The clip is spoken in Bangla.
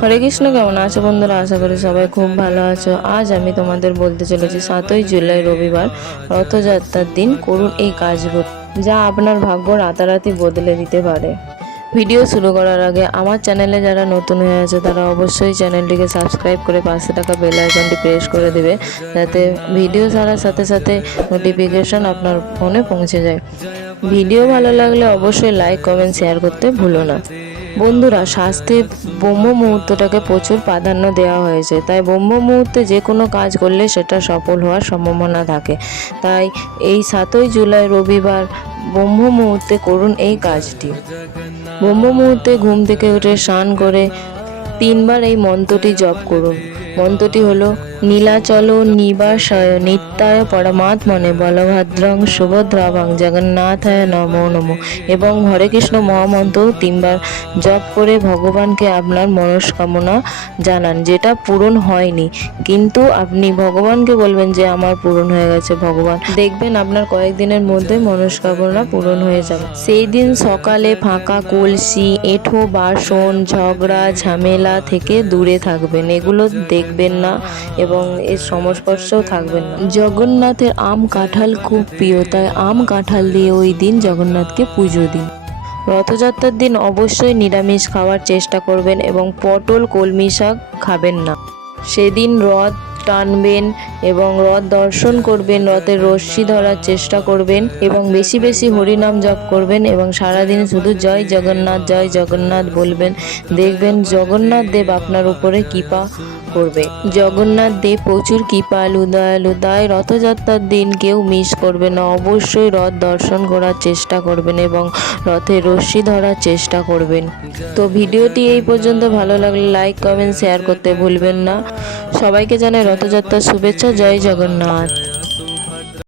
হরে কৃষ্ণ। কেমন আছো বন্ধুরা? আশা করি সবাই খুব ভালো আছো। আজ আমি তোমাদের বলতে চলেছি 7ই জুলাই রবিবার রথযাত্রার দিন করুন এই কাজগুলো, যা আপনার ভাগ্য রাতারাতি বদলে দিতে পারে। ভিডিও শুরু করার আগে আমার চ্যানেলে যারা নতুন হয়ে আছে তারা অবশ্যই চ্যানেলটিকে সাবস্ক্রাইব করে পাশে থাকা বেল আইকনটি প্রেস করে দেবে, যাতে ভিডিও ছাড়ার সাথে সাথে নোটিফিকেশন আপনার ফোনে পৌঁছে যায়। ভিডিও ভালো লাগলে অবশ্যই লাইক কমেন্ট শেয়ার করতে ভুলো না। বন্ধুরা, শাস্ত্রে ব্রহ্ম মুহূর্তটাকে প্রচুর প্রাধান্য দেওয়া হয়েছে, তাই ব্রহ্ম মুহূর্তে যে কোনো কাজ করলে সেটা সফল হওয়ার সম্ভাবনা থাকে। তাই এই 7ই জুলাই রবিবার ব্রহ্ম মুহূর্তে করুন এই কাজটি। ব্রহ্ম মুহূর্তে ঘুম থেকে উঠে স্নান করে 3বার এই মন্ত্রটি জপ করুন। মন্ত্রটি হলো নীলাচল নিবাসায় নিত্যায় পরমাত্মনে বলভদ্রং সুভদ্রাভং জগন্নাথায় নমো নমো এবং হরে কৃষ্ণ মহামন্ত্র 3বার জপ করে ভগবানকে আপনার মনস্কামনা জানান, যেটা পূরণ হয়নি, কিন্তু আপনি ভগবানকে বলবেন যে আমার পূরণ হয়ে গেছে ভগবান। দেখবেন আপনার কয়েকদিনের মধ্যে মনস্কামনা পূরণ হয়ে যাবে। সেই দিন সকালে ফাঁকা কলসি, এঁঠো বাসন, ঝগড়া ঝামেলা থেকে দূরে থাকবেন, এগুলো দেখবেন না এবং এর সংস্পর্শেও থাকবেন না। জগন্নাথের আম কাঁঠাল খুব প্রিয়, তাই আম কাঁঠাল দিয়ে ওই দিন জগন্নাথকে পুজো দিন। রথযাত্রার দিন অবশ্যই নিরামিষ খাওয়ার চেষ্টা করবেন এবং পটল কলমি শাক খাবেন না। সেদিন রথ টানবেন এবং রথ দর্শন করবেন, রথের রশ্মি ধরার চেষ্টা করবেন এবং বেশি বেশি হরিনাম জপ করবেন এবং সারাদিন শুধু জয় জগন্নাথ বলবেন। দেখবেন জগন্নাথ দেব আপনার উপরে কৃপা করবে। জগন্নাথ দেব প্রচুর কৃপালু দয়ালু, তাই রথযাত্রার দিন কেউ মিস করবে না। অবশ্যই রথ দর্শন করার চেষ্টা করবেন এবং রথের রশ্মি ধরার চেষ্টা করবেন। তো ভিডিওটি এই পর্যন্ত ভালো লাগলে লাইক কমেন্ট শেয়ার করতে ভুলবেন না। সবাইকে জানাই রথযাত্রার শুভেচ্ছা। জয় জগন্নাথ।